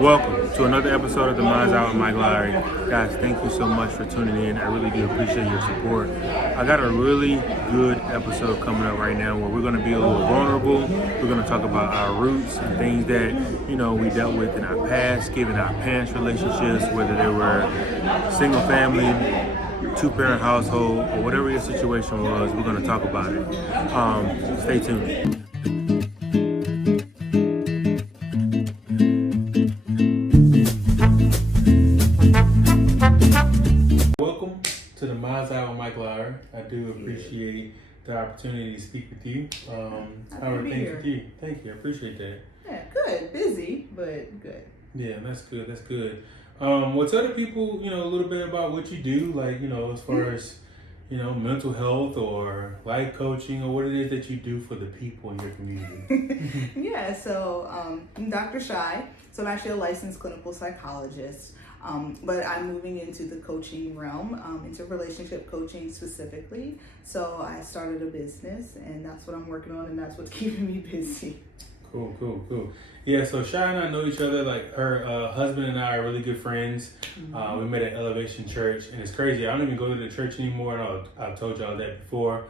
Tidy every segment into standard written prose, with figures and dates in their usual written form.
Welcome to another episode of the Minds Out with Mike Lowry. Guys, thank you so much for tuning in. I really do appreciate your support. I got a really good episode coming up right now where we're going to be a little vulnerable. We're going to talk about our roots and things that, we dealt with in our past, given our parents' relationships, whether they were single family, two-parent household, or whatever your situation was. We're going to talk about it. Stay tuned. Welcome to the Minds Out with Mike Lowry. I do appreciate the opportunity to speak with you. How are things with you? Thank you. I appreciate that. Yeah, good. Busy, but good. Yeah, that's good. That's good. Well, tell the people, a little bit about what you do, like, as far as, mental health or life coaching or what it is that you do for the people in your community. Yeah, so I'm Dr. Shy. So I'm actually a licensed clinical psychologist. But I'm moving into the coaching realm, into relationship coaching specifically. So I started a business, and that's what I'm working on, and that's what's keeping me busy. Cool. Yeah, so Shy and I know each other. Like, her husband and I are really good friends. We met at Elevation Church, and it's crazy. I don't even go to the church anymore. I've told y'all that before.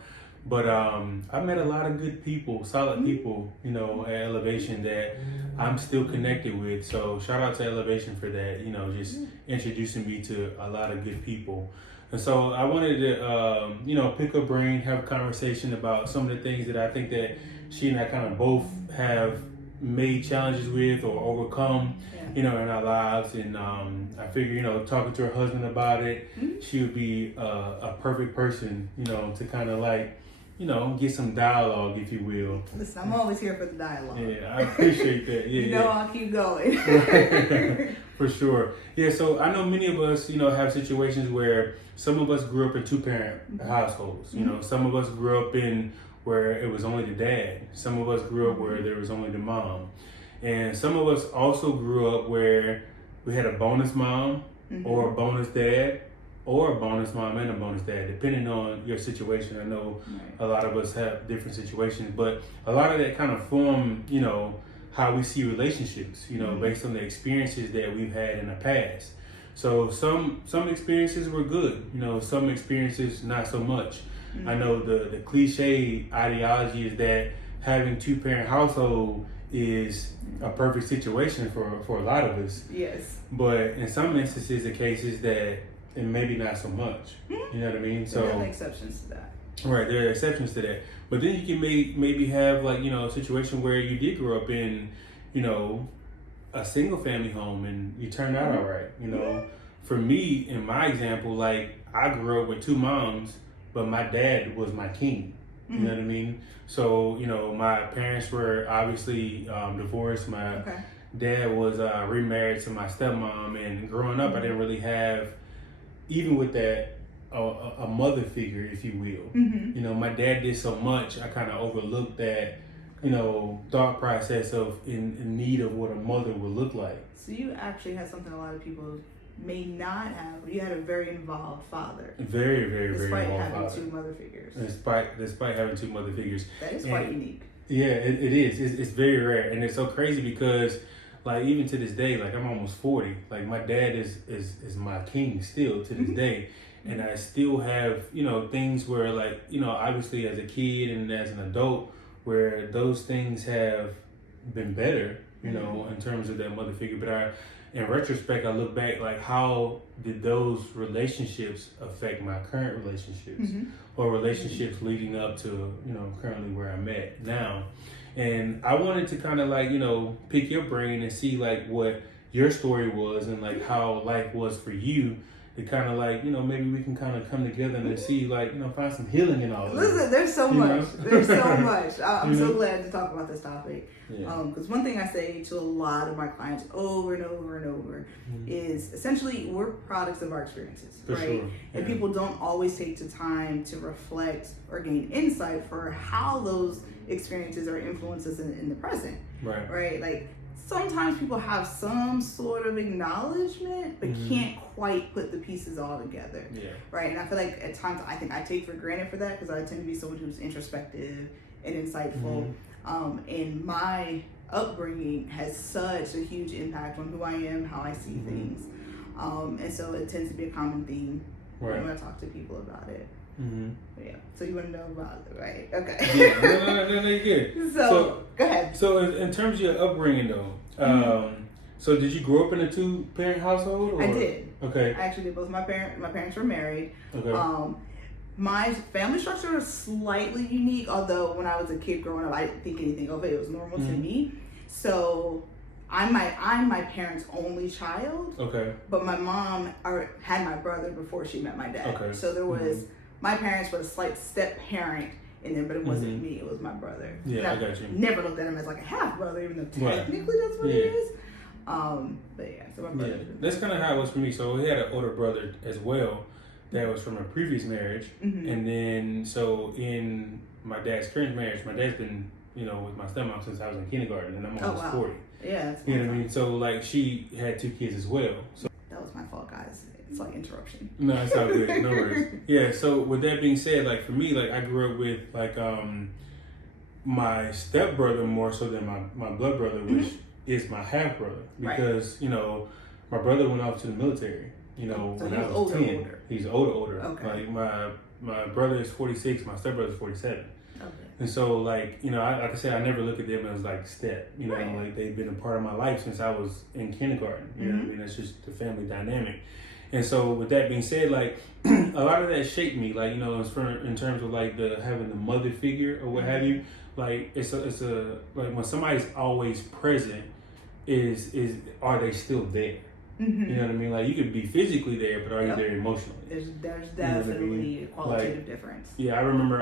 But I met a lot of good people, solid people, at Elevation that I'm still connected with. So shout out to Elevation for that, just introducing me to a lot of good people. And so I wanted to, pick her brain, have a conversation about some of the things that I think that she and I kind of both have made challenges with or overcome, in our lives. And I figure, talking to her husband about it, she would be a perfect person, to kind of like, get some dialogue, if you will. Listen, I'm always here for the dialogue. Yeah, I appreciate that. Yeah, I'll keep going. For sure. Yeah, so I know many of us, have situations where some of us grew up in two-parent households. Some of us grew up in where it was only the dad. Some of us grew up where there was only the mom. And some of us also grew up where we had a bonus mom or a bonus dad, or a bonus mom and a bonus dad, depending on your situation. I know a lot of us have different situations, but a lot of that kind of form, how we see relationships, based on the experiences that we've had in the past. So some experiences were good, some experiences not so much. I know the cliche ideology is that having two-parent household is a perfect situation for a lot of us. Yes. But in some instances, the case is that and maybe not so much. You know what I mean? So there are exceptions to that. Right, there are exceptions to that. But then you can maybe have like, a situation where you did grow up in, a single family home and you turned out all right. For me, in my example, like I grew up with two moms, but my dad was my king. You know what I mean? So, my parents were obviously divorced. My dad was remarried to my stepmom, and growing up I didn't really have, even with that, a mother figure, if you will. My dad did so much, I kind of overlooked that, thought process of in need of what a mother would look like. So you actually had something a lot of people may not have. You had a very involved father. Very, very, very involved father. Despite having two mother figures. Despite having two mother figures. That is quite unique. Yeah, it is. It's very rare. And it's so crazy because, like, even to this day, like, I'm almost 40. Like, my dad is my king still to this day. And I still have, things where, like, obviously as a kid and as an adult, where those things have been better, in terms of that mother figure. But in retrospect, I look back, like, how did those relationships affect my current relationships or relationships leading up to, currently where I'm at now. And I wanted to kind of like, pick your brain and see like what your story was and like how life was for you. To kind of like, maybe we can kind of come together and see like, find some healing in all of this. Listen, there's so much. There's so much. I'm so glad to talk about this topic. Because one thing I say to a lot of my clients over and over and over is essentially we're products of our experiences, for right? Sure. And people don't always take the time to reflect or gain insight for how those experiences or influences in the present, right? Like, sometimes people have some sort of acknowledgement, but can't quite put the pieces all together, right? And I feel like at times I think I take for granted for that because I tend to be someone who's introspective and insightful. And my upbringing has such a huge impact on who I am, how I see things. And so it tends to be a common theme when I talk to people about it. But yeah, so you want to know about it, right? Okay. Yeah, no, you're good. So go ahead. So in terms of your upbringing though, so did you grow up in a 2-parent household? Or? I did. Okay. I actually did both. My parents were married. Okay. My family structure was slightly unique, although when I was a kid growing up, I didn't think anything of it. It was normal to me. So I'm my parents' only child. Okay. But my mom had my brother before she met my dad. Okay. So there was my parents were a slight step parent in there, but it wasn't me. It was my brother. Yeah, I got you. Never looked at him as like a half brother, even though technically that's what he is. But yeah, so my brother. Yeah, that's kind of how it was for me. So we had an older brother as well that was from a previous marriage, and then so in my dad's current marriage, my dad's been with my stepmom since I was in kindergarten, and I'm almost 40. Yeah, that's you know what I mean. So like she had 2 kids as well. So that was my fault, guys. It's like interruption. No, it's all good. No worries. Yeah. So with that being said, like for me, like I grew up with like my stepbrother more so than my blood brother, which is my half brother, because my brother went off to the military. So when I was 10. Older. He's older. Okay. Like my brother is 46, my stepbrother is 47. Okay. And so like, like I said, I never look at them as like step, Right. like they've been a part of my life since I was in kindergarten. You know what I mean? That's just the family dynamic. And so with that being said, like a lot of that shaped me, like, in terms of like having the mother figure or what have you. Like it's a like when somebody's always present, are they still there? You know what I mean? Like you could be physically there, but are you there emotionally? There's definitely a qualitative difference. Yeah, I remember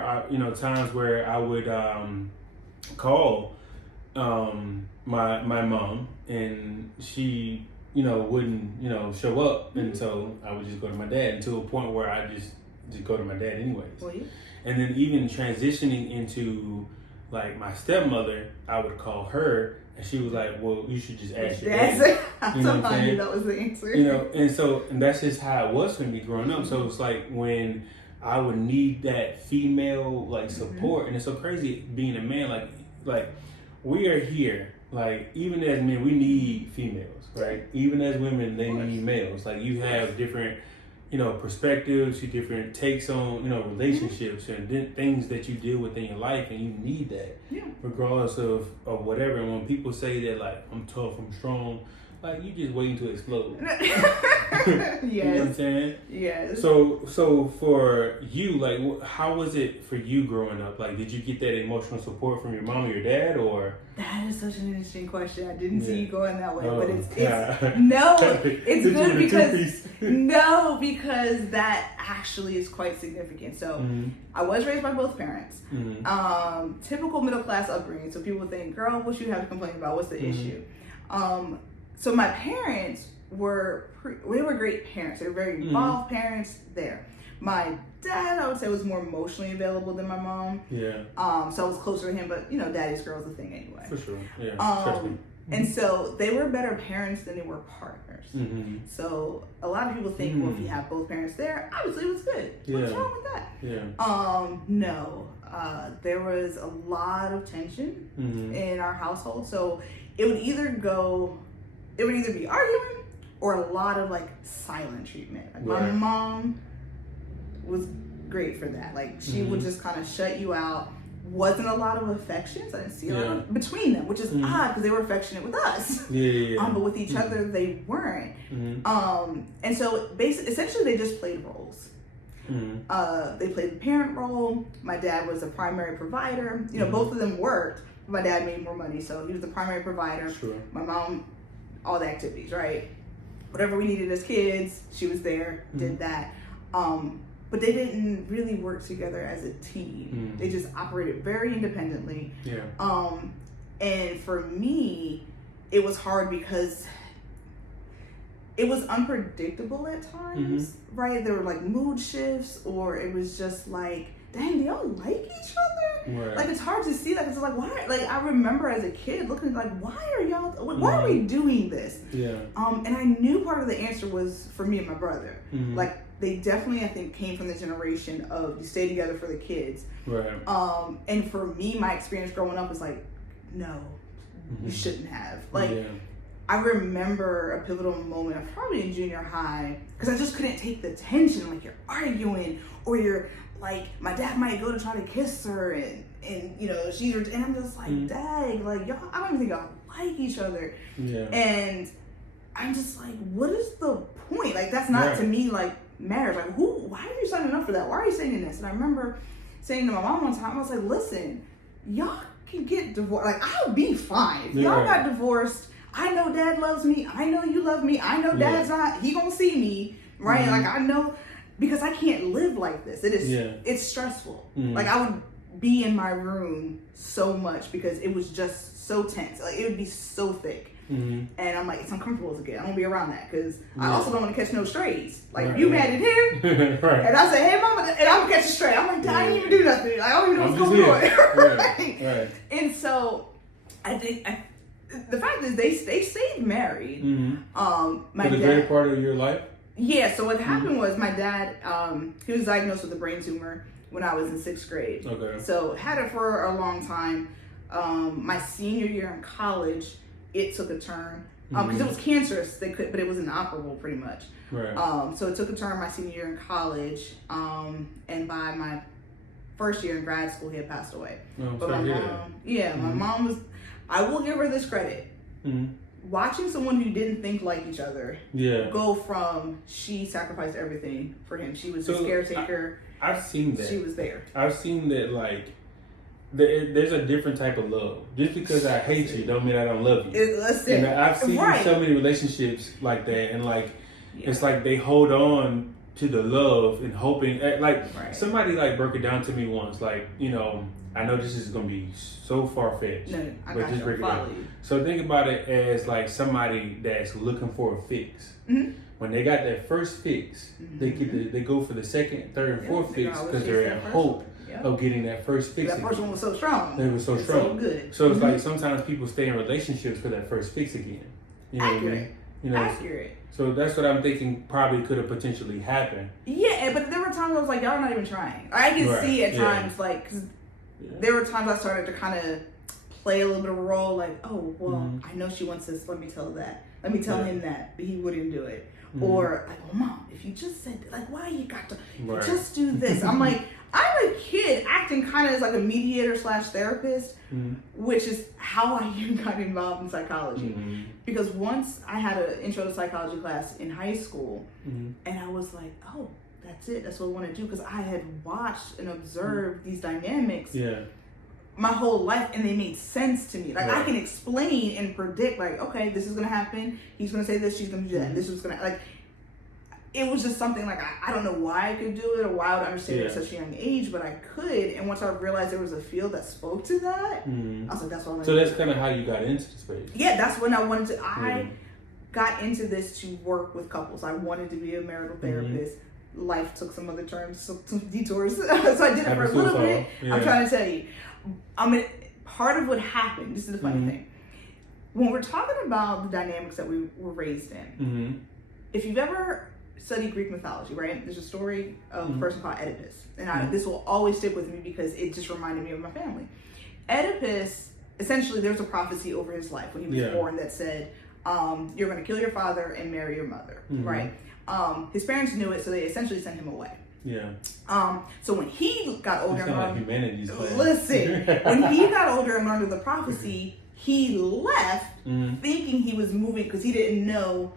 times where I would call my mom and she wouldn't show up, and so I would just go to my dad, and to a point where I just go to my dad anyways. Well, yeah. And then even transitioning into like my stepmother, I would call her, and she was like, "Well, you should just ask your dad." You know what I'm saying? That was the answer. And that's just how it was for me growing up. So it's like when I would need that female like support, and it's so crazy being a man. Like we are here. Like even as men, we need females, right? Even as women, they need males. Like you have different, perspectives, different takes on, relationships and things that you deal with in your life, and you need that, regardless of whatever. And when people say that, like, I'm tough, I'm strong, like you just waiting to explode. Yes. You know what I'm saying? Yes. So for you, like, how was it for you growing up? Like, did you get that emotional support from your mom or your dad, or? That is such an interesting question. I didn't see you going that way, but it's good because that actually is quite significant. So I was raised by both parents. Typical middle class upbringing. So people think, girl, what you have to complain about? What's the issue? So my parents were great parents. They were very involved parents there. My dad, I would say, was more emotionally available than my mom. Yeah. So I was closer to him, but daddy's girl is a thing anyway. For sure. Yeah. And so they were better parents than they were partners. So a lot of people think, well, if you have both parents there, obviously it was good. What's wrong with that? Yeah. No. There was a lot of tension in our household. So it would either be arguing or a lot of like silent treatment. Like my mom was great for that. Like she would just kind of shut you out. Wasn't a lot of affections. I didn't see a lot between them, which is odd because they were affectionate with us. But with each other, they weren't. And so essentially they just played roles. They played the parent role. My dad was a primary provider. Both of them worked. My dad made more money, so he was the primary provider. Sure. My mom, all the activities, right? Whatever we needed as kids, she was there, did that. But they didn't really work together as a team. They just operated very independently. Yeah. And for me, it was hard because it was unpredictable at times, right? There were like mood shifts, or it was just like, dang, do y'all like each other? Right. Like it's hard to see that. It's like, why? Like I remember as a kid looking like, why are we doing this? Yeah. And I knew part of the answer was for me and my brother. Like they definitely, I think, came from the generation of you stay together for the kids. Right. And for me, my experience growing up was like, no, you shouldn't have. Like, I remember a pivotal moment, probably in junior high, because I just couldn't take the tension. Like, you're arguing, or you're like, my dad might go to try to kiss her, and you know, and I'm just like, dang, like, y'all, I don't even think y'all like each other. And I'm just like, what is the point? Like, that's not to me like marriage. Like, why are you signing up for that? Why are you saying this? And I remember saying to my mom one time, I was like, listen, y'all can get divorced. Like, I'll be fine. If y'all got divorced, I know dad loves me. I know you love me. I know dad's not, he gonna see me, right? Like, I know, because I can't live like this. It is, it's stressful. Like, I would be in my room so much because it was just so tense. Like, it would be so thick. And I'm like, it's uncomfortable as a kid. I won't be around that because I also don't want to catch no strays. Like, you mad at him, and I say, hey mama, and I'm gonna catch a stray. I'm like, I didn't even do nothing. Like, I don't even know what's going on. Right. And so I think the fact is they stayed married. My for the dad, greater part of your life. Yeah. So what happened was my dad, he was diagnosed with a brain tumor when I was in 6th grade. Okay. So had it for a long time. My senior year in college, it took a turn because it was cancerous. But it was inoperable pretty much. Right. So it took a turn my senior year in college, and by my first year in grad school, he had passed away. But my mom, my mom was. I will give her this credit. Watching someone who didn't think like each other go from she sacrificed everything for him. She was his caretaker. I've seen that. She was there. I've seen that, like, there's a different type of love. Just because I hate you don't mean I don't love you. And I've seen so many relationships like that, and like it's like they hold on to the love and hoping. Somebody like broke it down to me once. Like, you know, I know this is gonna be so far fetched, but just break it down. So think about it as like somebody that's looking for a fix. When they got that first fix, they go for the second, third, and fourth fix because they're in hope of getting that first fix. That first one was so strong. It was so strong. So good. So it's like sometimes people stay in relationships for that first fix again. You know what I mean? You know, accurate. So that's what I'm thinking probably could have potentially happened. Yeah, but there were times I was like, y'all are not even trying. I can see at times, like, cause there were times I started to kind of play a little bit of a role, like, oh, well, I know she wants this, let me tell that. Let me tell him that, but he wouldn't do it. Or, like, oh, mom, if you just said, like, why you got to just do this? I'm like, I'm a kid acting kind of as like a mediator / therapist, which is how I even got involved in psychology. Because once I had an intro to psychology class in high school, and I was like, oh, that's it. That's what I want to do. Because I had watched and observed these dynamics my whole life, and they made sense to me. Like, I can explain and predict, like, okay, this is going to happen. He's going to say this. She's going to do that. This is going to, like, it was just something like, I don't know why I could do it or why I would understand it at such a young age, but I could. And once I realized there was a field that spoke to that, I was like, that's what I'm going to do. So that's kind of how you got into the space. Yeah, that's when I wanted to. I got into this to work with couples. I wanted to be a marital therapist. Life took some other turns, some detours. So I did it for a little bit. I'm trying to tell you. I mean, part of what happened, this is the funny thing. When we're talking about the dynamics that we were raised in, if you've ever studied Greek mythology, right? There's a story of a person called Oedipus. And this will always stick with me because it just reminded me of my family. Oedipus, essentially, there's a prophecy over his life when he was born that said, you're going to kill your father and marry your mother, right? His parents knew it, so they essentially sent him away. So when he got older and learned, when he got older and learned of the prophecy, he left thinking he was moving because he didn't know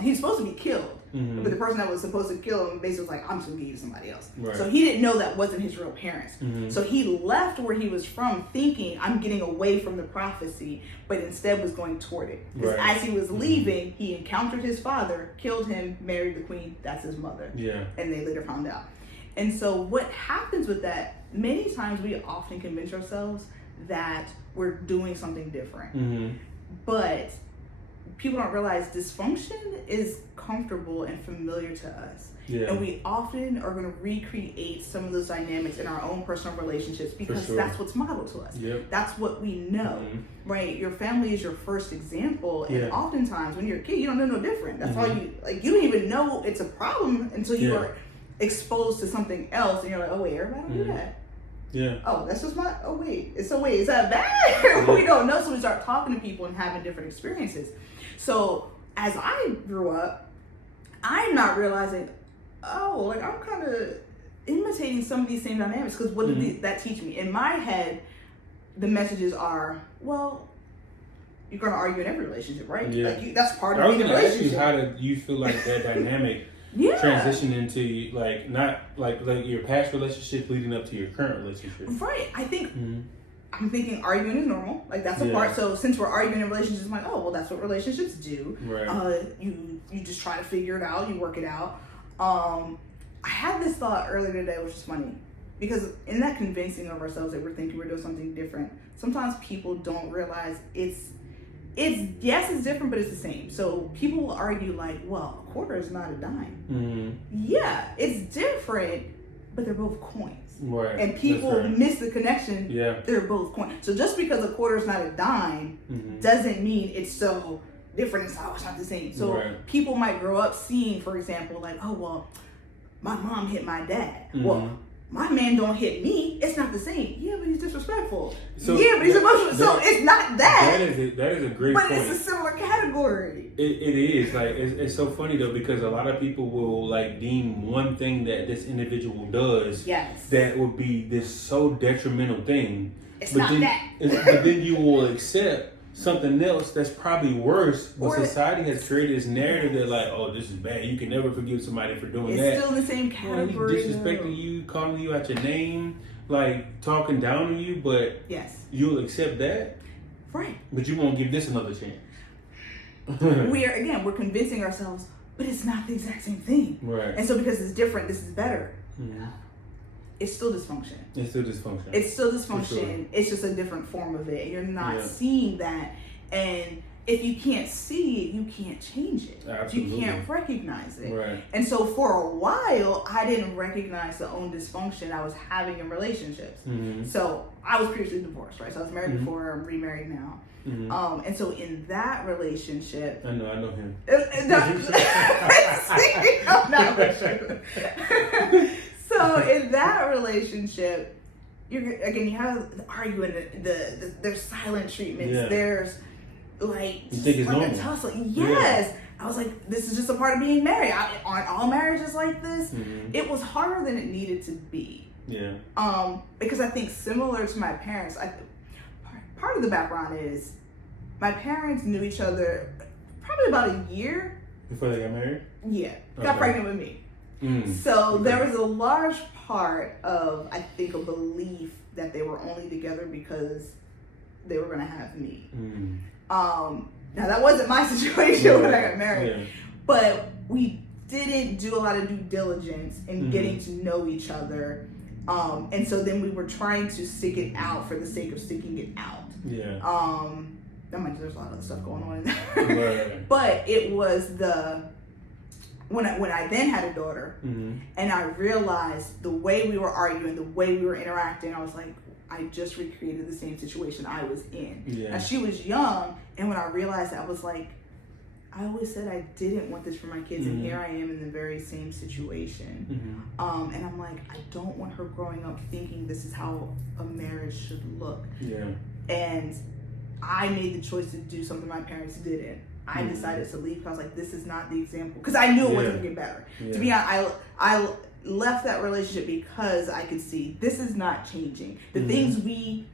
he was supposed to be killed. But the person that was supposed to kill him basically was like, I'm just gonna give you to somebody else. So he didn't know that wasn't his real parents. So he left where he was from thinking, I'm getting away from the prophecy, but instead was going toward it. Because as he was leaving, he encountered his father, killed him, married the queen, that's his mother. And they later found out. And so what happens with that, many times we often convince ourselves that we're doing something different. But people don't realize dysfunction is comfortable and familiar to us. And we often are going to recreate some of those dynamics in our own personal relationships because that's what's modeled to us. That's what we know, right? Your family is your first example. And oftentimes when you're a kid, you don't know no different. That's all you, like, you don't even know it's a problem until you are exposed to something else and you're like, oh wait, everybody don't do that. Yeah. Oh, that's just my. Oh wait. Is that bad? We don't know. So we start talking to people and having different experiences. So as I grew up, I'm not realizing. Oh, like I'm kind of imitating some of these same dynamics, because what did that teach me? In my head, the messages are, well, you're going to argue in every relationship, right? Yeah. Like that's part of being the relationship. I was relationship. going to ask you, how did you feel like that dynamic transition into, like, not like your past relationship leading up to your current relationship? Right. I think I'm thinking arguing is normal. Like that's a part. So since we're arguing in relationships, I'm like, oh, well, that's what relationships do. Right. You just try to figure it out. You work it out. I had this thought earlier today, which is funny, because in that convincing of ourselves that we're thinking we're doing something different, sometimes people don't realize it's yes, it's different, but it's the same. So people will argue like, well, a quarter is not a dime. Yeah, it's different, but they're both coins. Right. And people miss the connection. Yeah. They're both coins. So just because a quarter is not a dime doesn't mean it's so different. It's not the same. So people might grow up seeing, for example, like, oh, well, my mom hit my dad. Well, my man don't hit me. It's not the same. Yeah, but he's disrespectful. So yeah, but he's emotional. So it's not that. That is a great point. But it's a similar category. It is. Like, it's so funny, though, because a lot of people will, like, deem one thing that this individual does that would be this so detrimental thing. It's but not then, that. But then you will accept something else that's probably worse, but society has created this narrative that, like, oh, this is bad. You can never forgive somebody for doing that. It's still the same category. He's disrespecting you, calling you out your name, like talking down on you, but you'll accept that, right? But you won't give this another chance. We're convincing ourselves, but it's not the exact same thing, right? And so because it's different, this is better. It's still dysfunction. It's still dysfunction. Sure. It's just a different form of it. You're not seeing that. And if you can't see it, you can't change it. Absolutely. You can't recognize it. Right. And so for a while, I didn't recognize the own dysfunction I was having in relationships. So I was previously divorced, right? So I was married before, I'm remarried now. And so in that relationship, I know him. So in that relationship, you have the arguing, there's silent treatments, there's like a tussle. Yes. I was like, this is just a part of being married. Aren't all marriages like this? It was harder than it needed to be. Yeah. Because I think similar to my parents, part of the background is my parents knew each other probably about a year before they got married. Yeah, got pregnant with me. So there was a large part of, I think, a belief that they were only together because they were going to have me. Now that wasn't my situation when I got married, but we didn't do a lot of due diligence in getting to know each other. And so then we were trying to stick it out for the sake of sticking it out. Yeah. There's a lot of stuff going on in there. But it was when I then had a daughter, and I realized the way we were arguing, the way we were interacting, I was like, I just recreated the same situation I was in. Yeah. Now she was young, and when I realized that, I was like, I always said I didn't want this for my kids, and here I am in the very same situation. And I'm like, I don't want her growing up thinking this is how a marriage should look. Yeah. And I made the choice to do something my parents didn't. I decided to leave because I was like, this is not the example. Because I knew it wasn't going to get better. Yeah. To be honest, I left that relationship because I could see this is not changing. The things we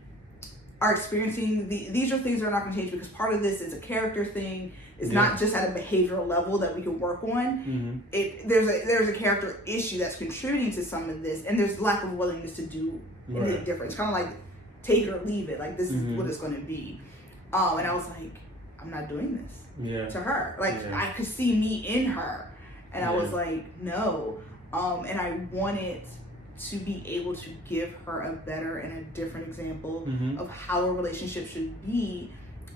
are experiencing, these are things that are not going to change, because part of this is a character thing. It's not just at a behavioral level that we can work on. There's a character issue that's contributing to some of this, and there's lack of willingness to do anything different. It's kind of like take it or leave it. Like, this is what it's going to be. And I was like, I'm not doing this to her. Like, I could see me in her. And I was like, no. And I wanted to be able to give her a better and a different example of how a relationship should be,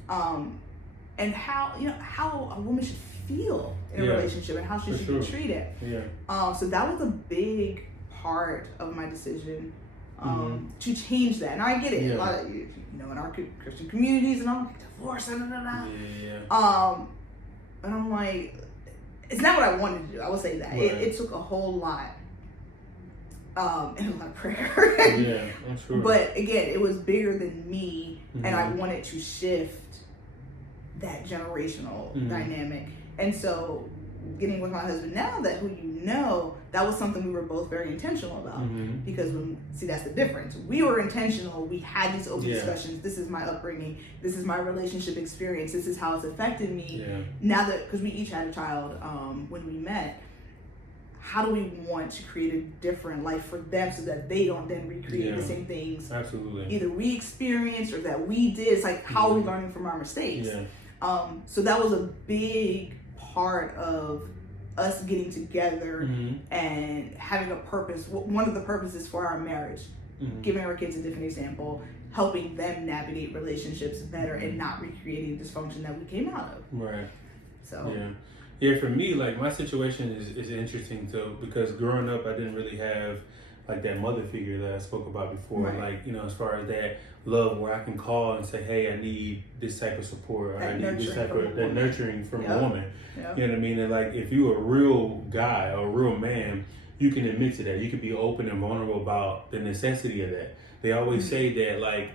and how a woman should feel in a relationship, and how she should be treated. So that was a big part of my decision to change that. And I get it. A lot of, in our Christian communities and all, like, divorce, and I'm like, it's not what I wanted to do. I will say that. It took a whole lot and a lot of prayer. Yeah, I'm sure. But again, it was bigger than me, and I wanted to shift that generational dynamic. And so getting with my husband now, that who you know, that was something we were both very intentional about. Because that's the difference. We were intentional. We had these open discussions. This is my upbringing. This is my relationship experience. This is how it's affected me. Now that, because we each had a child when we met, how do we want to create a different life for them so that they don't then recreate the same things either we experienced or that we did? It's like, how are we learning from our mistakes? So that was a big part of us getting together and having a purpose. One of the purposes for our marriage, giving our kids a different example, helping them navigate relationships better and not recreating dysfunction that we came out of. Right. So yeah, for me, like, my situation is interesting too, because growing up I didn't really have like that mother figure that I spoke about before. Like, you know, as far as that love where I can call and say, hey, I need this type of support, or I need this type of that nurturing from a woman. You know what I mean? And like, if you're a real guy or a real man, you can admit to that. You can be open and vulnerable about the necessity of that. They always say that like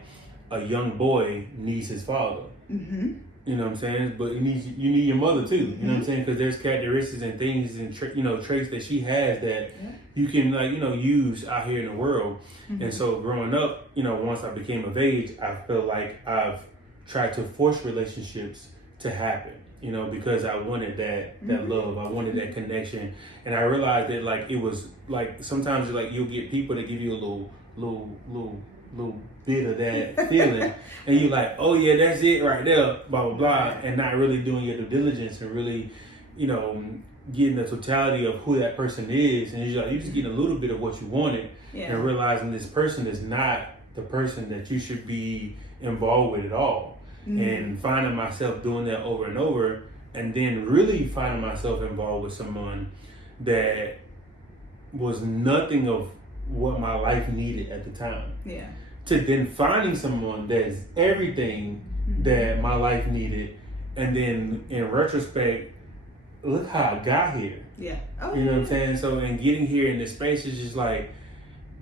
a young boy needs his father. You know what I'm saying? But you need your mother too. You know what I'm saying? Because there's characteristics and things and traits that she has that you can, like, you know, use out here in the world. And so growing up, you know, once I became of age, I feel like I've tried to force relationships to happen. You know, because I wanted that love, I wanted that connection, and I realized that like it was like sometimes like you'll get people that give you a little bit of that feeling, and you're like, oh yeah, that's it right there, blah blah blah, and not really doing your due diligence and really, you know, getting the totality of who that person is, and you're just getting a little bit of what you wanted, and realizing this person is not the person that you should be involved with at all. And finding myself doing that over and over, and then really finding myself involved with someone that was nothing of what my life needed at the time. To then finding someone that's everything that my life needed, and then in retrospect, look how I got here. You know what I'm saying? So, and getting here in this space is just like,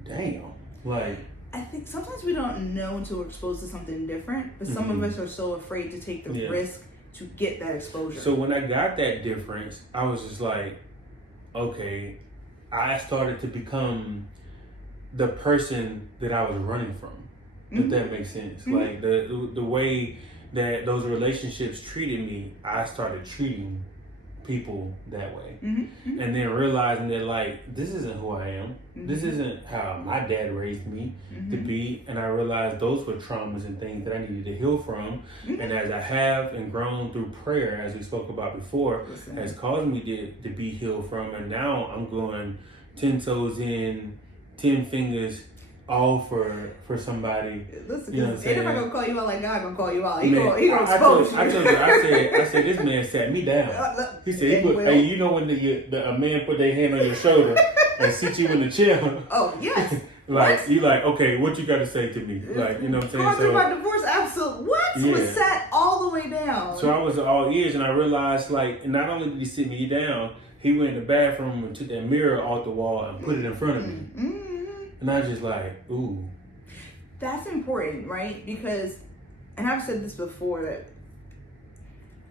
damn, like, I think sometimes we don't know until we're exposed to something different, but some of us are so afraid to take the risk to get that exposure. So when I got that difference, I was just like, okay, I started to become the person that I was running from, if that makes sense. Like the way that those relationships treated me, I started treating people that way. And then realizing that like, this isn't who I am. This isn't how my dad raised me to be. And I realized those were traumas and things that I needed to heal from. And as I have and grown through prayer, as we spoke about before, has caused me to be healed from. And now I'm going 10 toes in, 10 fingers all for somebody. Listen, you know what I'm saying? Ain't nobody gonna call you out like God gonna call you out. He gonna expose you. I said, this man sat me down. He said, hey, you know when a man put their hand on your shoulder and sit you in the chair? Oh, yes. Like, you like, okay, what you got to say to me? Like, you know what I'm saying? Going through my divorce, absolutely. What? Was sat all the way down. So I was all ears, and I realized, like, not only did he sit me down, he went in the bathroom and took that mirror off the wall and put it in front of me. And I was just like, ooh. That's important, right? Because, and I've said this before, that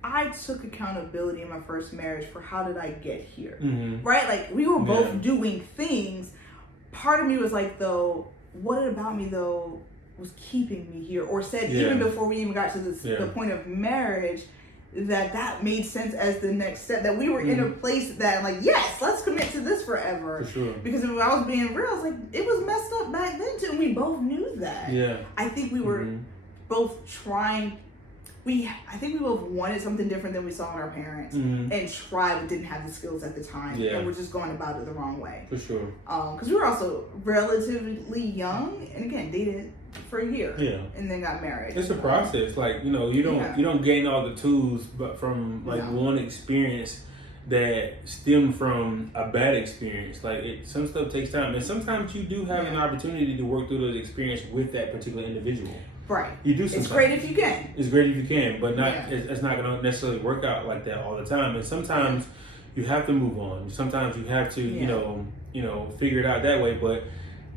I took accountability in my first marriage for how did I get here, right? Like, we were both doing things. Part of me was like, though, what about me, though, was keeping me here? Or said, even before we even got to this, the point of marriage, that made sense as the next step, that we were in a place that, like, yes, let's commit to this forever. For sure. Because if I was being real, I was like, it was messed up back then too, and we both knew that. I think we were both trying, I think we both wanted something different than we saw in our parents, and tried but didn't have the skills at the time, and we're just going about it the wrong way. For sure. Because we were also relatively young, and again, dated for a year, and then got married. It's a process. Like, you know, you don't gain all the tools, but from like one experience that stem from a bad experience. Like, some stuff takes time, and sometimes you do have an opportunity to work through those experiences with that particular individual. Right. You do sometimes. It's great if you can. It's great if you can, but not. It's not going to necessarily work out like that all the time. And sometimes you have to move on. Sometimes you have to, you know, figure it out that way. But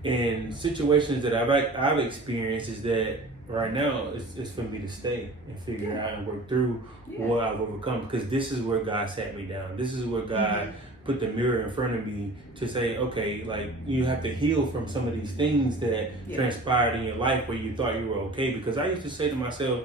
in situations that I've experienced is that right now it's for me to stay and figure it out and work through what I've overcome, because this is where God sat me down. This is where God put the mirror in front of me to say, okay, like, you have to heal from some of these things that transpired in your life where you thought you were okay. Because I used to say to myself,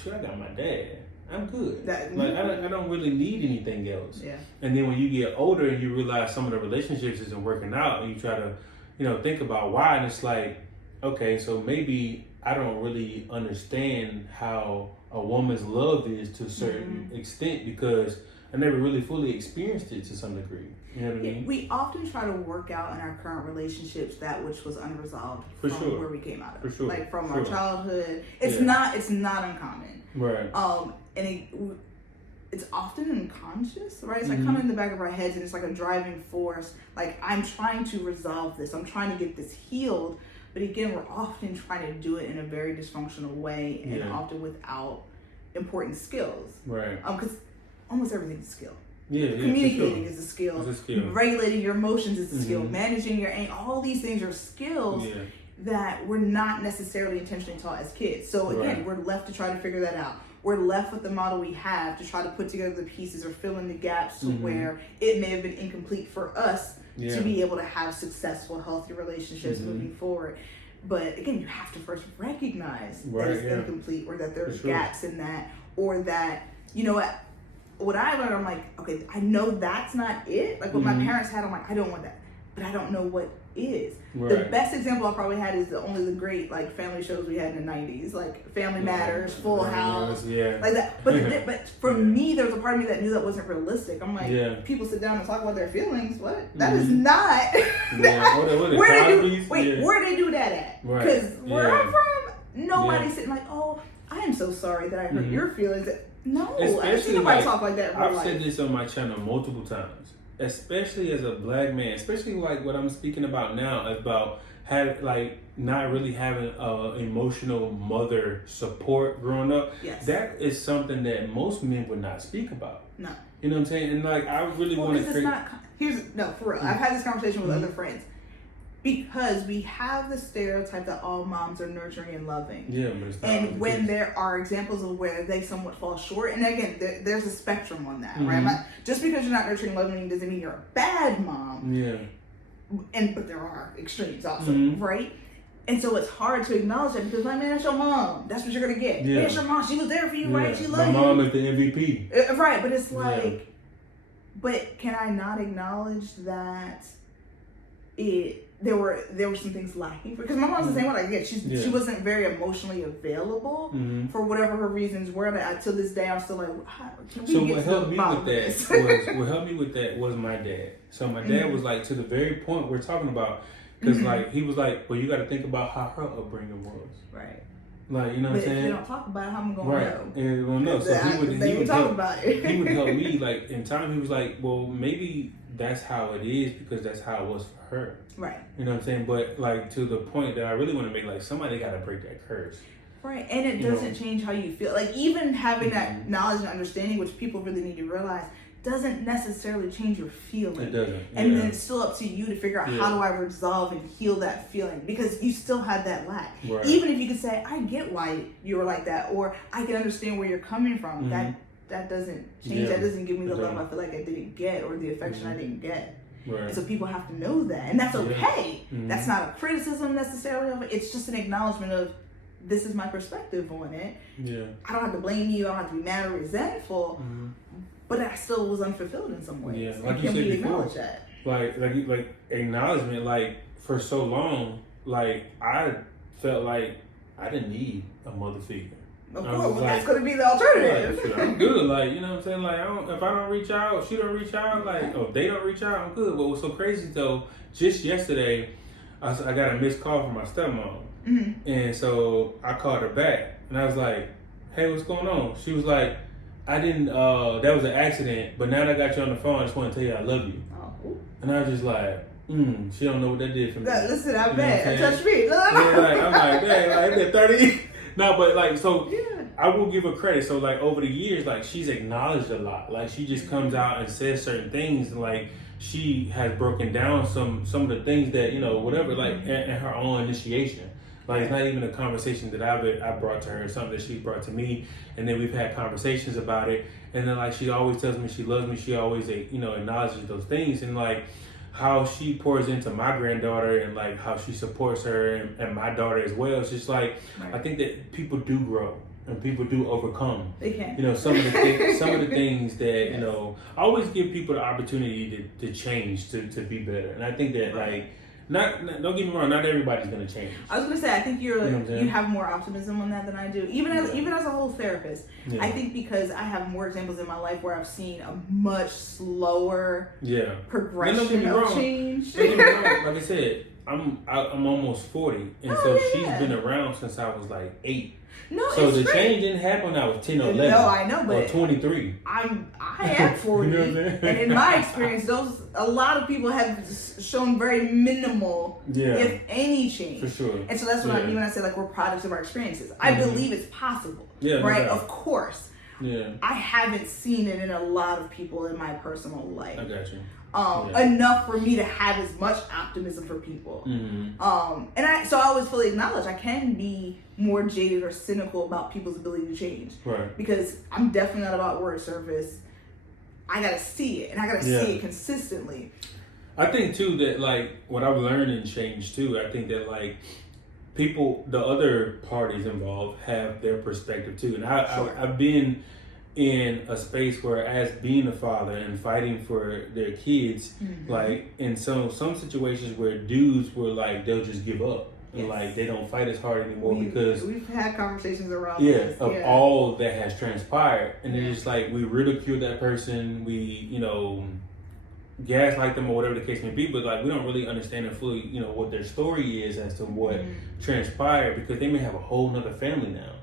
sure, I got my dad, I'm good. I don't really need anything else. Yeah. And then when you get older and you realize some of the relationships isn't working out, and you try to, you know, think about why, and it's like, okay, so maybe I don't really understand how a woman's love is to a certain extent, because I never really fully experienced it to some degree. You know what I mean? We often try to work out in our current relationships that which was unresolved from where we came out of. Like from our childhood. It's not uncommon. Right. And it's often unconscious, right? It's like coming in the back of our heads, and it's like a driving force. Like, I'm trying to resolve this. I'm trying to get this healed. But again, we're often trying to do it in a very dysfunctional way, and often without important skills. Right. Because almost everything's a skill. Communicating is a skill. It's a skill. Regulating your emotions is a skill. Managing your anger, all these things are skills that we're not necessarily intentionally taught as kids. So again, we're left to try to figure that out. We're left with the model we have to try to put together the pieces or fill in the gaps to where it may have been incomplete for us to be able to have successful, healthy relationships moving forward. But again, you have to first recognize that it's incomplete, or that there's gaps in that, or that, you know what I learned, I'm like, okay, I know that's not it. Like what my parents had, I'm like, I don't want that, but I don't know what is. The best example I probably had is the great like family shows we had in the 90s, like Family Matters, Full House, like that. But for me, there was a part of me that knew that wasn't realistic. I'm like, people sit down and talk about their feelings. What? That is not. Where they do that at? Because where I'm from, nobody's sitting like, oh, I am so sorry that I hurt your feelings. No, I don't see nobody talk like that in real life. I've said this on my channel multiple times, especially as a black man, especially like what I'm speaking about now, about not really having emotional mother support growing up. Yes. That is something that most men would not speak about. No. You know what I'm saying? And like, I really want to create... for real. I've had this conversation with other friends. Because we have the stereotype that all moms are nurturing and loving. Yeah, but it's not. And when there are examples of where they somewhat fall short, and again, there's a spectrum on that, right? Just because you're not nurturing and loving doesn't mean you're a bad mom. Yeah. But there are extremes also, right? And so it's hard to acknowledge that, because, like, man, that's your mom. That's what you're going to get. Yeah. That's your mom. She was there for you, right? She loved you. My mom is the MVP. Right, but it's like, but can I not acknowledge that there were some things lacking? Because my mom's the same way. Like, she wasn't very emotionally available for whatever her reasons were. That to this day, I'm still like, can we get to the bottom of this? What helped me with that was my dad. So my dad was like, to the very point we're talking about, because like he was like, well, you got to think about how her upbringing was. Right. Like, you know what I'm saying? If they don't talk about it, how am I going to know? And you don't know. So he would talk about it. He would help me. Like, in time, he was like, well, maybe that's how it is because that's how it was for her. Right. You know what I'm saying? But like, to the point that I really want to make, like, somebody got to break that curse. Right. And it doesn't change how you feel. Like, even having that knowledge and understanding, which people really need to realize, doesn't necessarily change your feeling. It doesn't. And then it's still up to you to figure out how do I resolve and heal that feeling, because you still have that lack. Right. Even if you could say, I get why you were like that, or I can understand where you're coming from, that doesn't change. That doesn't give me the love I feel like I didn't get, or the affection I didn't get. Right. And so people have to know that. And that's okay. That's not a criticism necessarily of it. It's just an acknowledgement of, this is my perspective on it. Yeah. I don't have to blame you. I don't have to be mad or resentful. But I still was unfulfilled in some ways. Yeah, like you said before, that? Like acknowledgement. Like, for so long, like, I felt like I didn't need a mother figure. Of course, that's going to be the alternative. Like, I'm good. Like, you know what I'm saying? Like, if I don't reach out, she don't reach out. Like, if they don't reach out, I'm good. But what's so crazy though? Just yesterday, I got a missed call from my stepmom, and so I called her back, and I was like, "Hey, what's going on?" She was like, I didn't, that was an accident, but now that I got you on the phone, I just want to tell you I love you. Oh. And I was just like, she don't know what that did for me. Listen, I bet. It touched me. Yeah, like, I'm like, dang, like, 30. No, but like, so I will give her credit. So like over the years, like she's acknowledged a lot. Like she just comes out and says certain things, and like she has broken down some of the things that, you know, whatever, like in her own initiation. Like it's not even a conversation that I brought to her, it's something that she brought to me, and then we've had conversations about it. And then like she always tells me she loves me. She always, you know, acknowledges those things, and like how she pours into my granddaughter, and like how she supports her and my daughter as well. It's just like I think that people do grow and people do overcome. They can. You know, some of the things that, you know, I always give people the opportunity to change, to be better. And I think that like. Not don't get me wrong, not everybody's gonna change. I was gonna say, I think you have more optimism on that than I do. Even as a whole therapist, I think because I have more examples in my life where I've seen a much slower progression of change. Don't get me wrong, like I said, I'm almost 40, and she's been around since I was like 8. No, so the change didn't happen when I was 10 or 11. No, I know, but or 23. I am 40, you know what I'm saying? And in my experience, a lot of people have shown very minimal, if any, change. For sure. And so that's what I mean when I say like we're products of our experiences. I believe it's possible, right? Of course. Yeah. I haven't seen it in a lot of people in my personal life. I got you. Enough for me to have as much optimism for people. And I always fully acknowledge I can be more jaded or cynical about people's ability to change. Right. Because I'm definitely not about word surface. I gotta see it, and I gotta see it consistently. I think too that like what I've learned in change too, I think that like people, the other parties involved have their perspective too. And I've been in a space where, as being a father and fighting for their kids, like in some situations where dudes were like, they'll just give up. And like they don't fight as hard anymore because we've had conversations around this. Of all that has transpired. And then it's like we ridicule that person, we, you know, gaslight them or whatever the case may be, but like we don't really understand and fully, you know, what their story is as to what transpired, because they may have a whole nother family now.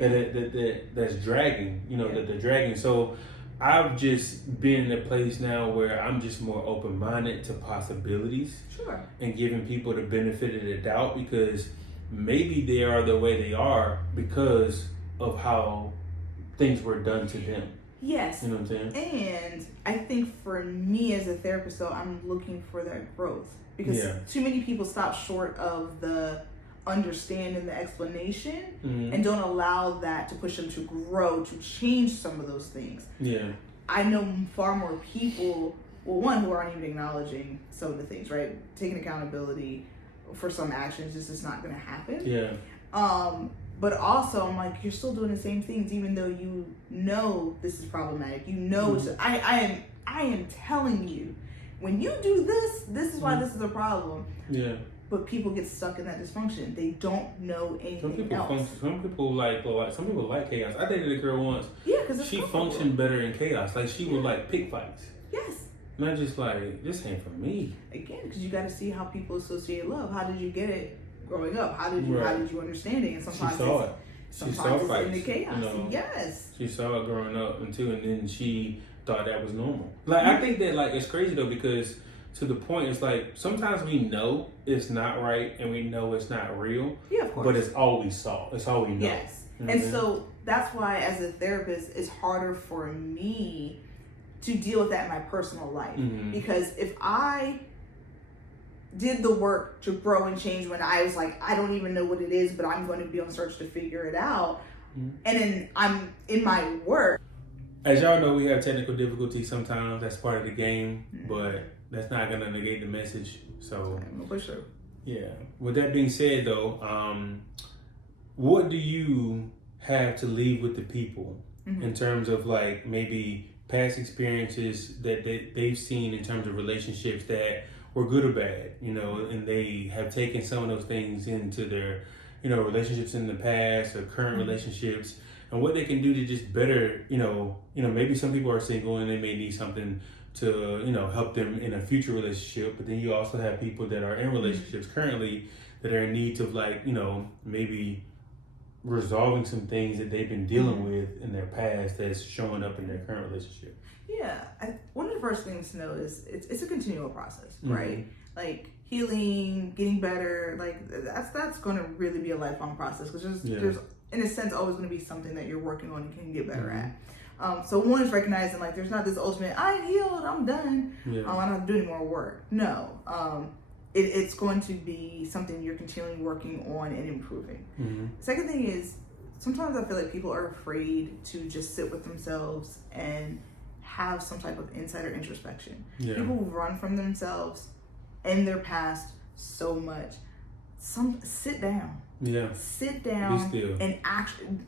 That's dragging, you know, that they're dragging. So I've just been in a place now where I'm just more open-minded to possibilities. Sure. And giving people the benefit of the doubt, because maybe they are the way they are because of how things were done to them. Yes. You know what I'm saying? And I think for me as a therapist, though, I'm looking for that growth, because too many people stop short of the understand and the explanation and don't allow that to push them to grow, to change some of those things. I know far more people, well, one, who aren't even acknowledging some of the things, right? Taking accountability for some actions, just is not going to happen. But also I'm like, you're still doing the same things even though you know this is problematic. You know, I am telling you, when you do this, this is why this is a problem. But people get stuck in that dysfunction. They don't know anything else. Some people like chaos. I dated a girl once. Because she functioned better in chaos. Like she would like pick fights. Yes. Not just like, this ain't for me. Again, because you got to see how people associate love. How did you get it growing up? How did you understand it? And sometimes she saw it. Sometimes it's in the chaos. You know, yes. She saw it growing up and then she thought that was normal. Like I think that like it's crazy though, because to the point, it's like sometimes we know it's not right and we know it's not real. Of course. But it's all we saw. It's all we know. Yes. You know and so that's why, as a therapist, it's harder for me to deal with that in my personal life. Because if I did the work to grow and change when I was like, I don't even know what it is, but I'm going to be on search to figure it out. And then I'm in my work. As y'all know, we have technical difficulties sometimes. That's part of the game. But that's not going to negate the message. So, for sure. Yeah. With that being said, though, what do you have to leave with the people in terms of like maybe past experiences that they've seen in terms of relationships that were good or bad, you know, and they have taken some of those things into their, you know, relationships in the past or current relationships, and what they can do to just better, you know, maybe some people are single and they may need something to, you know, help them in a future relationship. But then you also have people that are in relationships currently that are in need of like, you know, maybe resolving some things that they've been dealing with in their past that's showing up in their current relationship. One of the first things to know is it's a continual process, right? Like healing, getting better, like that's going to really be a lifelong process, because there's in a sense, always going to be something that you're working on and can get better at. So one is recognizing like there's not this ultimate, I'm healed, I'm done, I don't have to do any more work. No, it's going to be something you're continually working on and improving. Second thing is, sometimes I feel like people are afraid to just sit with themselves and have some type of insight or introspection. People run from themselves and their past so much. Sit down. Sit down and actually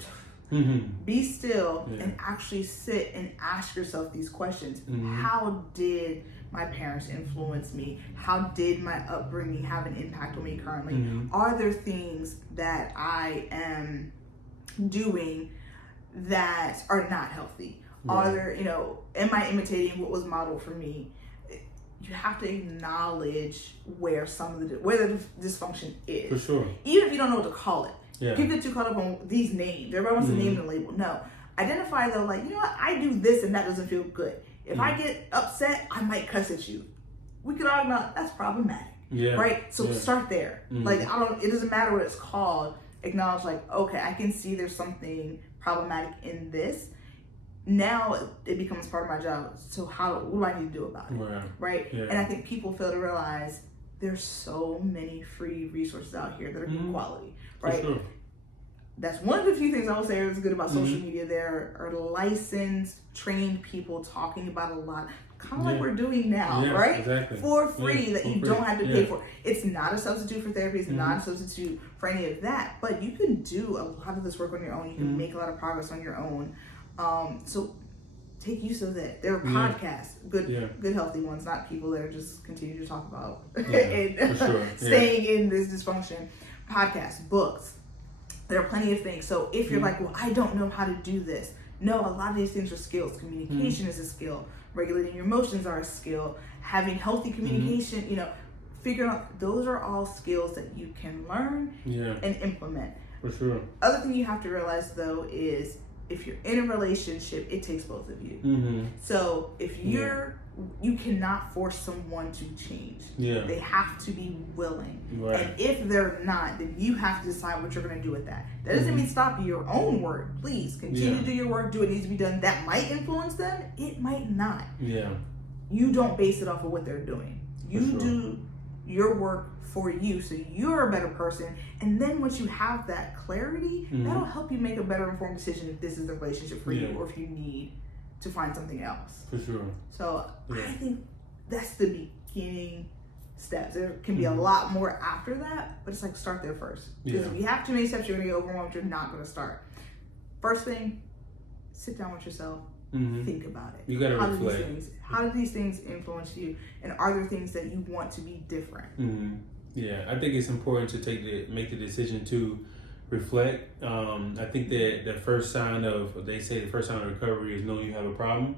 be still and actually sit and ask yourself these questions. How did my parents influence me? How did my upbringing have an impact on me currently? Are there things that I am doing that are not healthy? Are there, am I imitating what was modeled for me? You have to acknowledge where the dysfunction is. For sure. Even if you don't know what to call it. People get too caught up on these names. Everybody wants to name the label. No. Identify though, like, you know what? I do this and that doesn't feel good. If I get upset, I might cuss at you. We could all know that's problematic. Right? So start there. Like, it doesn't matter what it's called. Acknowledge like, okay, I can see there's something problematic in this. Now it becomes part of my job. So what do I need to do about it? Right? And I think people fail to realize there's so many free resources out here that are good quality. Right? For sure. That's one of the few things I will say is good about social media. There are licensed, trained people talking about a lot, kind of like we're doing now, right? Exactly. For free, that you don't have to pay for. It's not a substitute for therapy. It's not a substitute for any of that. But you can do a lot of this work on your own. You can make a lot of progress on your own. So take use of that. There are podcasts, good healthy ones, not people that are just continue to talk about and staying in this dysfunction. Podcasts, books. There are plenty of things. So if you're like, well, I don't know how to do this. No, a lot of these things are skills. Communication is a skill. Regulating your emotions are a skill. Having healthy communication, figuring out, those are all skills that you can learn and implement. For sure. Other thing you have to realize though is if you're in a relationship, it takes both of you. So if you cannot force someone to change. They have to be willing. And if they're not, then you have to decide what you're going to do with that. That doesn't mean stop your own work. Please continue to do your work. Do what needs to be done. That might influence them. It might not. You don't base it off of what they're doing. You do your work for you, so you're a better person. And then once you have that clarity, that'll help you make a better informed decision if this is the relationship for you or if you need to find something else. For sure. So I think that's the beginning steps. There can be a lot more after that, but it's like start there first. Because if you have too many steps, you're going to get overwhelmed. You're not going to start. First thing, sit down with yourself. Think about it. You got to reflect. How do these things influence you? And are there things that you want to be different? I think it's important to make the decision to reflect. I think that the first sign of recovery is knowing you have a problem.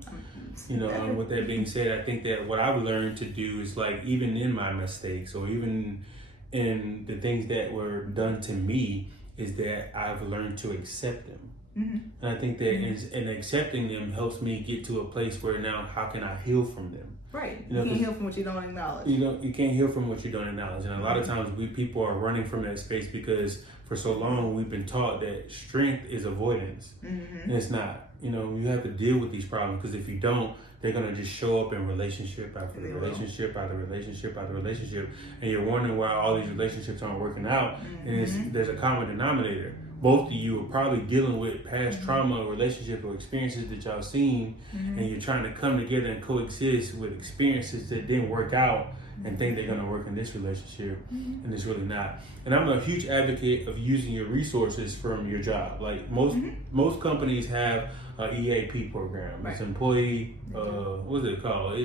With that being said, I think that what I've learned to do is like, even in my mistakes or even in the things that were done to me, is that I've learned to accept them. And I think that in accepting them helps me get to a place where now, how can I heal from them? Right. You can't heal from what you don't acknowledge. You can't heal from what you don't acknowledge. And a lot of times people are running from that space because for so long we've been taught that strength is avoidance. And it's not. You have to deal with these problems, because if you don't, they're going to just show up in relationship after relationship after relationship after relationship. And you're wondering why all these relationships aren't working out. And there's a common denominator. Both of you are probably dealing with past trauma or relationship or experiences that y'all seen, and you're trying to come together and coexist with experiences that didn't work out and think they're going to work in this relationship, and it's really not. And I'm a huge advocate of using your resources from your job. Like most companies have an EAP program. It's employee, what is it called?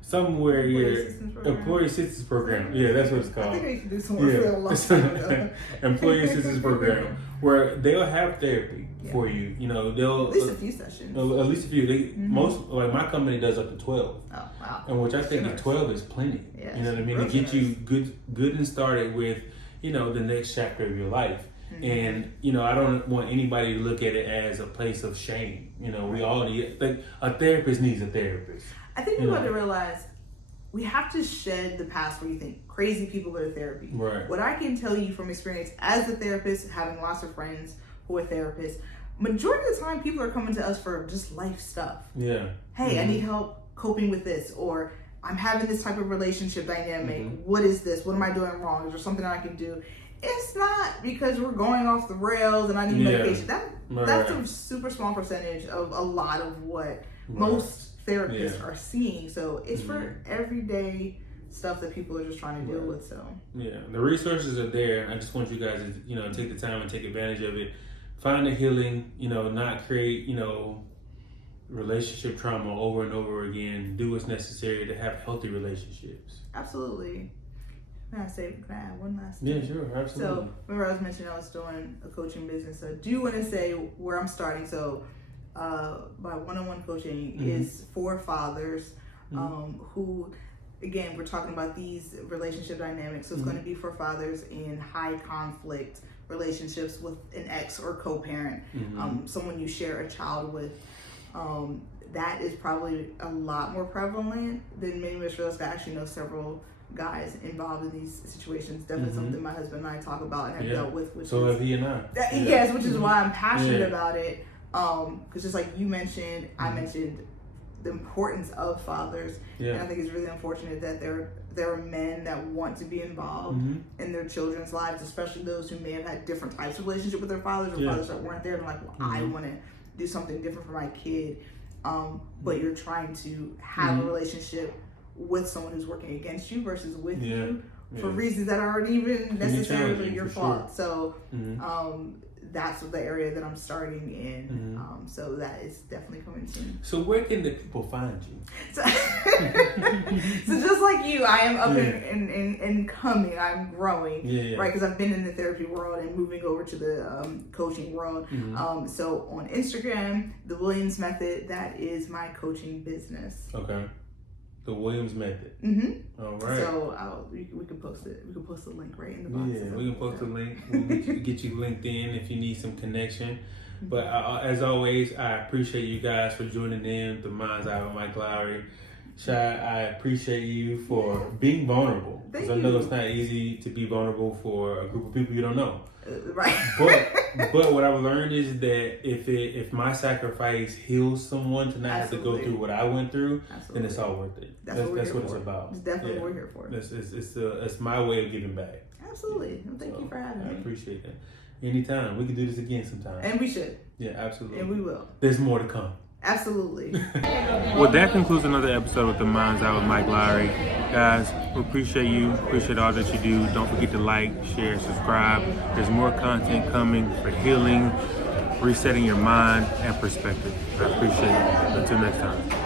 Somewhere Employee Assistance Program. Yeah, that's what it's called. I think I used to do somewhere for a long time ago. Employee Assistance Program, where they'll have therapy for you. They'll at least a few sessions. At least a few. Most, like my company does up to 12. Oh wow! And which I think 12 is plenty. Yeah, you know what I mean? To get you good and started with the next chapter of your life. And I don't want anybody to look at it as a place of shame. We all need, like, a therapist needs a therapist. I think people have to realize we have to shed the past where you think crazy people go to therapy. Right. What I can tell you from experience as a therapist, having lots of friends who are therapists, majority of the time people are coming to us for just life stuff. Yeah. Hey, I need help coping with this, or I'm having this type of relationship dynamic. What is this? What am I doing wrong? Is there something I can do? It's not because we're going off the rails and I need medication. That's a super small percentage of a lot of what most therapists are seeing. So it's for everyday stuff that people are just trying to deal with. So the resources are there. I just want you guys to take the time and take advantage of it. Find the healing. Not create relationship trauma over and over again. Do what's necessary to have healthy relationships. Absolutely. Can I add one last thing? Yeah, sure, absolutely. So remember I was mentioning I was doing a coaching business. So I do want to say where I'm starting. So my one-on-one coaching is for fathers who, again, we're talking about these relationship dynamics. So it's going to be for fathers in high conflict relationships with an ex or co-parent, someone you share a child with. That is probably a lot more prevalent than many of us realize. I actually know several guys involved in these situations. Definitely something my husband and I talk about and have dealt with. Have he and I. Yes, which is why I'm passionate about it. Because just like you mentioned, I mentioned the importance of fathers. And I think it's really unfortunate that there are men that want to be involved in their children's lives, especially those who may have had different types of relationship with their fathers or fathers that weren't there. And like, well, I want to do something different for my kid. But you're trying to have a relationship with someone who's working against you versus with you for reasons that aren't even necessarily your fault. So that's the area that I'm starting in. So that is definitely coming soon. So where can the people find you? So, so just like you, I am up and coming. I'm growing, right? Because I've been in the therapy world and moving over to the coaching world. So on Instagram, the Williams Method, that is my coaching business. Okay. The Williams Method. All right. So we can post it. We can post the link right in the box. Yeah, we can post the link. We'll get you linked in if you need some connection. But as always, I appreciate you guys for joining in the Mind's Eye with Mike Lowry. Shai, I appreciate you for being vulnerable. Because I know it's not easy to be vulnerable for a group of people you don't know. Right. But what I've learned is that if my sacrifice heals someone to not have to go through what I went through, then it's all worth it. That's what it's about. It's definitely what we're here for. It's my way of giving back. Absolutely. Well, thank you for having me. I appreciate that. Anytime. We can do this again sometime. And we should. Yeah, absolutely. And we will. There's more to come. Absolutely. Well, that concludes another episode with The Mind's Eye with Mike Lowry. Guys, we appreciate you. Appreciate all that you do. Don't forget to like, share, subscribe. There's more content coming for healing, resetting your mind and perspective. I appreciate it. Until next time.